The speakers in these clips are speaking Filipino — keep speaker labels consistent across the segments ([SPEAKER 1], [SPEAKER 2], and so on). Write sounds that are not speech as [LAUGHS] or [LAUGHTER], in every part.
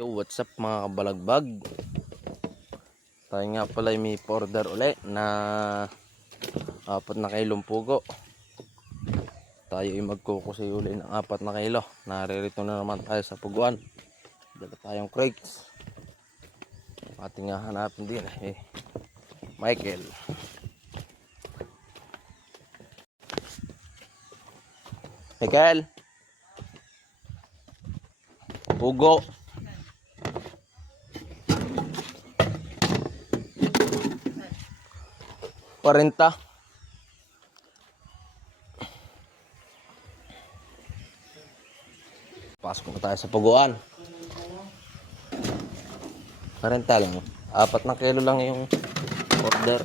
[SPEAKER 1] Yo, what's up mga kabalagbag? Tayo nga pala ay may order uli na apat na kilong pugo. Tayo ay magkukusi uli ng apat na kilo. Naririto na naman tayo sa puguan. Dala tayong crates. Ating nga hanapin din eh. Michael. Michael. Pugo. Kwarenta. Pasok na tayo sa puguan. Kwarenta lang. Apat na kilo lang yung order.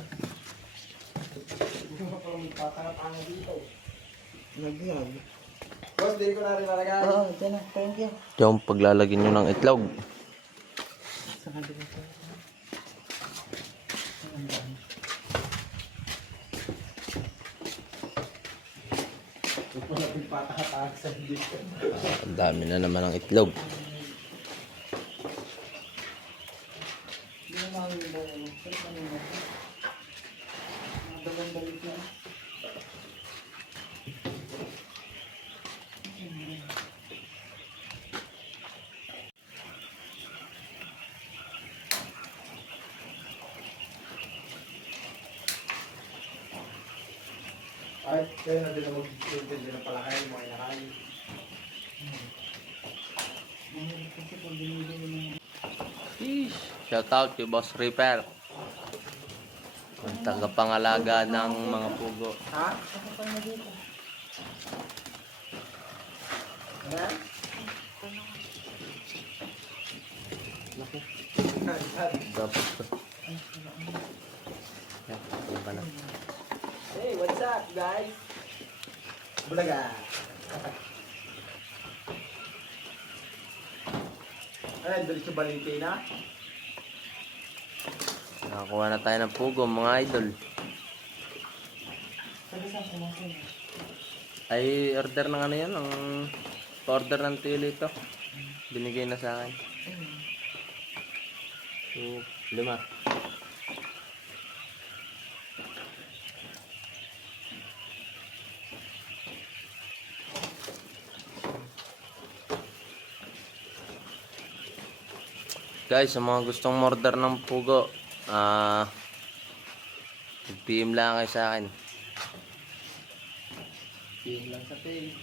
[SPEAKER 2] Naglag.
[SPEAKER 3] Boss, di ko na rin nalagay.
[SPEAKER 2] Oo, oh, dyan na. Thank you.
[SPEAKER 1] Yung paglalagyan nyo ng itlog.
[SPEAKER 2] Sa kanila ko.
[SPEAKER 3] Ito na pinapatahataag sa hindi.
[SPEAKER 1] Ang dami na naman ng itlog.
[SPEAKER 3] Ay, kaya na din na mag-intend din ng palakay, mga inakain.
[SPEAKER 1] Sheesh. Shout out kay Boss Reaper. Ang tagapangalaga ng mga pugo.
[SPEAKER 3] Ha?
[SPEAKER 1] Dapat to. Yan, iba na.
[SPEAKER 3] Up, guys? Bulaga. Ay, diretso Valentina.
[SPEAKER 1] Nakakuha na tayo ng pugo, mga idol.
[SPEAKER 2] Sabi saan kumasin?
[SPEAKER 1] Ay, order ng ano yan, ang order ng tili ito. Binigay na sa akin. So, lima. Guys, sa mga gustong order ng pugo, ah, PM lang kayo sa akin.
[SPEAKER 2] PM lang sa pay.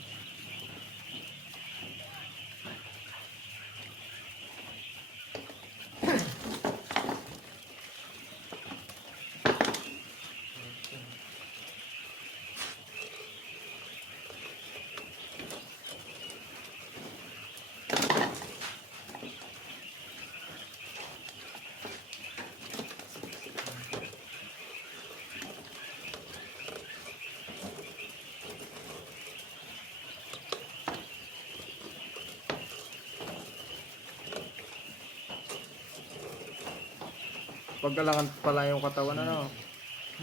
[SPEAKER 3] Pagkalangan pala yung katawan, ano?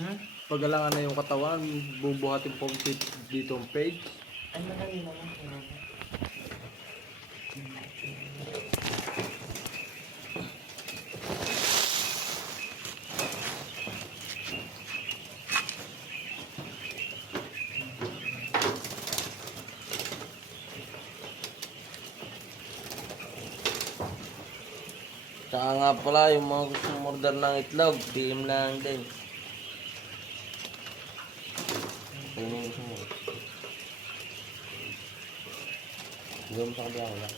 [SPEAKER 2] Ha?
[SPEAKER 3] Pagkalangan na yung katawan, bubuhatin po dito ang page.
[SPEAKER 2] Ay, madali naman.
[SPEAKER 1] Tsaka nga pala, yung mga gustong order ng itlog, PM lang din. Ano yung gusto mo? Gawin sa kabila ko lang.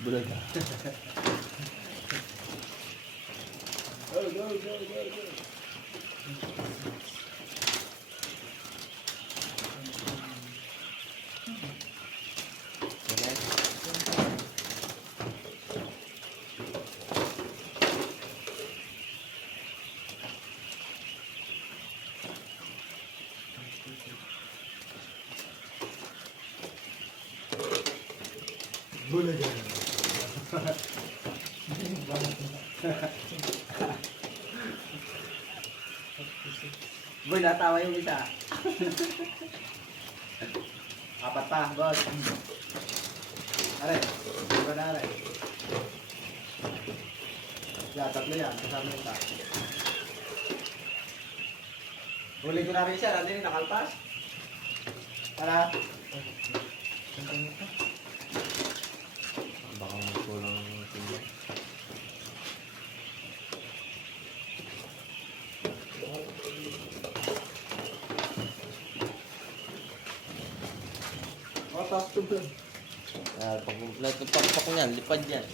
[SPEAKER 1] Bulag ka.
[SPEAKER 3] Go, go, go, go, go. Bulaga. [LAUGHS] Boy, natawa yung isa. [LAUGHS]
[SPEAKER 2] Apat pa, boss. Are, di ba na are? Yeah, tatlo yan. Kasama yung pa. Huli ko na rin siya. Nandun yung nakalpas. Para.
[SPEAKER 1] Baka
[SPEAKER 2] Tapos to.
[SPEAKER 1] Ah, pag lahat ng pakpak niyan, lipad yan.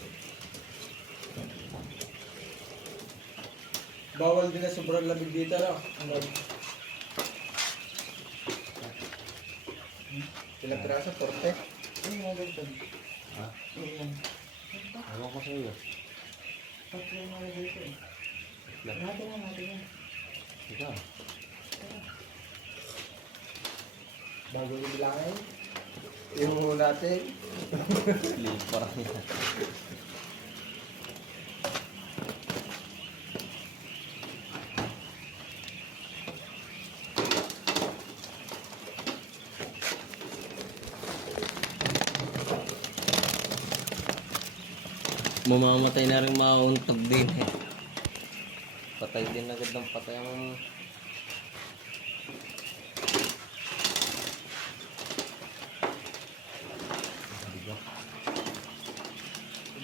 [SPEAKER 3] Bawal din na sobrang lamig dito, no? Ano? Ilang piraso? Torte?
[SPEAKER 2] Ano yung mga ganito?
[SPEAKER 1] Ha?
[SPEAKER 2] Ayan.
[SPEAKER 1] Ewan ko sa iyo.
[SPEAKER 2] Tatlo yung mga ganito eh. Natin na natin yan.
[SPEAKER 1] Ikaw.
[SPEAKER 3] Bago yung bilangin. Yung natin.
[SPEAKER 1] Lipa yan. Mamamatay na rin mauntog din eh. Patay din agad ng patay ang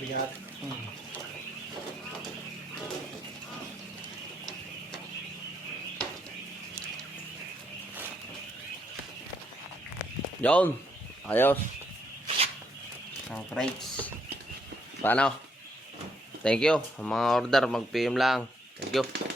[SPEAKER 3] Bigat.
[SPEAKER 1] Yon! Ayos!
[SPEAKER 2] Ang crates.
[SPEAKER 1] Paano? Thank you. Ang mga order, mag-PM lang. Thank you.